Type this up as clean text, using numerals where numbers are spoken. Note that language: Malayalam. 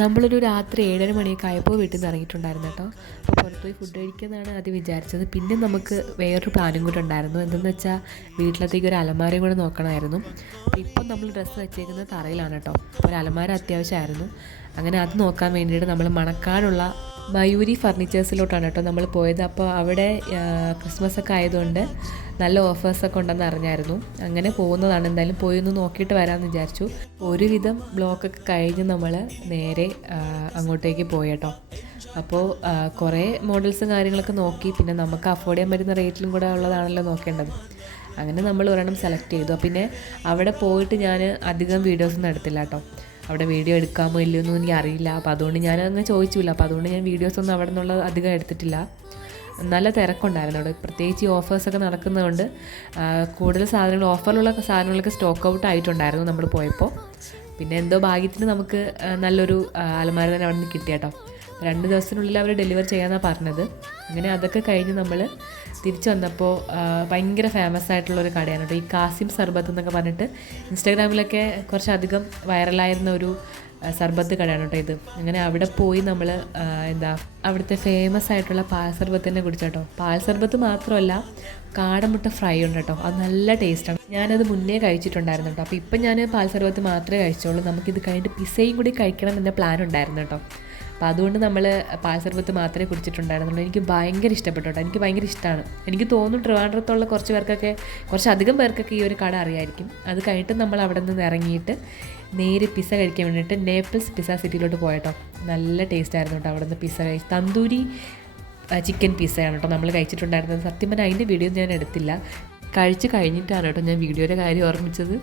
നമ്മളൊരു രാത്രി 7:30 മണിയൊക്കെ ആയപ്പോൾ വീട്ടിൽ നിന്ന് ഇറങ്ങിയിട്ടുണ്ടായിരുന്നു കേട്ടോ. അപ്പോൾ പുറത്ത് പോയി ഫുഡ് കഴിക്കുന്നതാണ് ആദ്യം വിചാരിച്ചത്. പിന്നെ നമുക്ക് വേറൊരു പ്ലാനും കൂടെ ഉണ്ടായിരുന്നു. എന്തെന്ന് വെച്ചാൽ വീട്ടിലത്തേക്ക് ഒരു അലമാരയും കൂടെ നോക്കണമായിരുന്നു. അപ്പോൾ ഇപ്പം നമ്മൾ ഡ്രസ്സ് വെച്ചേക്കുന്നത് തറയിലാണ് കേട്ടോ. അപ്പോൾ ഒരു അലമാര അത്യാവശ്യമായിരുന്നു. അങ്ങനെ അത് നോക്കാൻ വേണ്ടിയിട്ട് നമ്മൾ മണക്കാടുള്ള മയൂരി ഫർണിച്ചേഴ്സിലോട്ടാണ് കേട്ടോ നമ്മൾ പോയത്. അപ്പോൾ അവിടെ ക്രിസ്മസ് ഒക്കെ ആയതുകൊണ്ട് നല്ല ഓഫേഴ്സൊക്കെ ഉണ്ടെന്ന് അറിഞ്ഞായിരുന്നു. അങ്ങനെ പോകുന്നതാണ്. എന്തായാലും പോയി ഒന്ന് നോക്കിയിട്ട് വരാമെന്ന് വിചാരിച്ചു. ഒരുവിധം ബ്ലോക്കൊക്കെ കഴിഞ്ഞ് നമ്മൾ നേരെ അങ്ങോട്ടേക്ക് പോയി കേട്ടോ. അപ്പോൾ കുറേ മോഡൽസും കാര്യങ്ങളൊക്കെ നോക്കി. പിന്നെ നമുക്ക് അഫോർഡ് ചെയ്യാൻ പറ്റുന്ന റേറ്റിലും കൂടെ ഉള്ളതാണല്ലോ നോക്കേണ്ടത്. അങ്ങനെ നമ്മൾ ഒരെണ്ണം സെലക്ട് ചെയ്തു. പിന്നെ അവിടെ പോയിട്ട് ഞാൻ അധികം വീഡിയോസൊന്നും എടുത്തില്ല കേട്ടോ. അവിടെ വീഡിയോ എടുക്കാമോ ഇല്ലയോ ഒന്നും എനിക്ക് അറിയില്ല. അപ്പോൾ അതുകൊണ്ട് ഞാനങ്ങ് ചോദിച്ചില്ല. അപ്പോൾ അതുകൊണ്ട് ഞാൻ വീഡിയോസൊന്നും അവിടെ നിന്നുള്ളത് അധികം എടുത്തിട്ടില്ല. നല്ല തിരക്കുണ്ടായിരുന്നു അവിടെ. പ്രത്യേകിച്ച് ഈ ഓഫേഴ്സൊക്കെ നടക്കുന്നതുകൊണ്ട് കൂടുതൽ സാധനങ്ങൾ, ഓഫറിലുള്ള സാധനങ്ങളൊക്കെ സ്റ്റോക്ക് ഔട്ട് ആയിട്ടുണ്ടായിരുന്നു നമ്മൾ പോയപ്പോൾ. പിന്നെ എന്തോ ഭാഗ്യത്തിന് നമുക്ക് നല്ലൊരു അലമാര തന്നെ അവിടെ നിന്ന് കിട്ടി കേട്ടോ. 2 ദിവസത്തിനുള്ളിൽ അവർ ഡെലിവർ ചെയ്യാമെന്നാണ് പറഞ്ഞത്. അങ്ങനെ അതൊക്കെ കഴിഞ്ഞ് നമ്മൾ തിരിച്ചു വന്നപ്പോൾ ഭയങ്കര ഫേമസ് ആയിട്ടുള്ളൊരു കടയാണ് കേട്ടോ. ഈ കാസിം സർബത്ത് എന്നൊക്കെ പറഞ്ഞിട്ട് ഇൻസ്റ്റാഗ്രാമിലൊക്കെ കുറച്ചധികം വൈറലായിരുന്ന ഒരു സർബത്ത് കടയാണ് കേട്ടോ ഇത്. അങ്ങനെ അവിടെ പോയി നമ്മൾ അവിടുത്തെ ഫേമസ് ആയിട്ടുള്ള പാൽ സർബത്തിനെ കുടിച്ചോട്ടോ. പാൽ സർബത്ത് മാത്രമല്ല, കാടമുട്ട ഫ്രൈ ഉണ്ട് കേട്ടോ. അത് നല്ല ടേസ്റ്റാണ്. ഞാനത് മുന്നേ കഴിച്ചിട്ടുണ്ടായിരുന്നു കേട്ടോ. അപ്പോൾ ഇപ്പം ഞാൻ പാൽ സർബത്ത് മാത്രമേ കഴിച്ചോളൂ. നമുക്കിത് കഴിഞ്ഞിട്ട് പിസയും കൂടി കഴിക്കണം എന്ന പ്ലാൻ ഉണ്ടായിരുന്നു കേട്ടോ. അപ്പോൾ അതുകൊണ്ട് നമ്മൾ പാൽ സർബത്ത് മാത്രമേ കുടിച്ചിട്ടുണ്ടായിരുന്നുള്ളൂ. എനിക്ക് ഭയങ്കര ഇഷ്ടപ്പെട്ടു കേട്ടോ. എനിക്ക് ഭയങ്കര ഇഷ്ടമാണ്. എനിക്ക് തോന്നുന്നു ട്രിവാൻഡ്രത്തുള്ള കുറച്ചധികം പേർക്കൊക്കെ ഈ ഒരു കട അറിയായിരിക്കും. അത് കഴിഞ്ഞിട്ട് നമ്മൾ അവിടെ നിന്ന് ഇറങ്ങിയിട്ട് നേരെ പിസ്സ കഴിക്കാൻ വേണ്ടിയിട്ട് നേപ്പിൾസ് പിസ്സ സിറ്റിയിലോട്ട് പോയട്ടോ. നല്ല ടേസ്റ്റ് ആയിരുന്നു കേട്ടോ. അവിടെ നിന്ന് പിസ്സ കഴിച്ച് തന്തൂരി ചിക്കൻ പിസ്സയാണ് കേട്ടോ നമ്മൾ കഴിച്ചിട്ടുണ്ടായിരുന്നത്. സത്യം പറഞ്ഞാൽ അതിൻ്റെ വീഡിയോ ഞാൻ എടുത്തില്ല. കഴിച്ച് കഴിഞ്ഞിട്ടാണ് കേട്ടോ ഞാൻ വീഡിയോയുടെ കാര്യം ഓർമ്മിച്ചത്.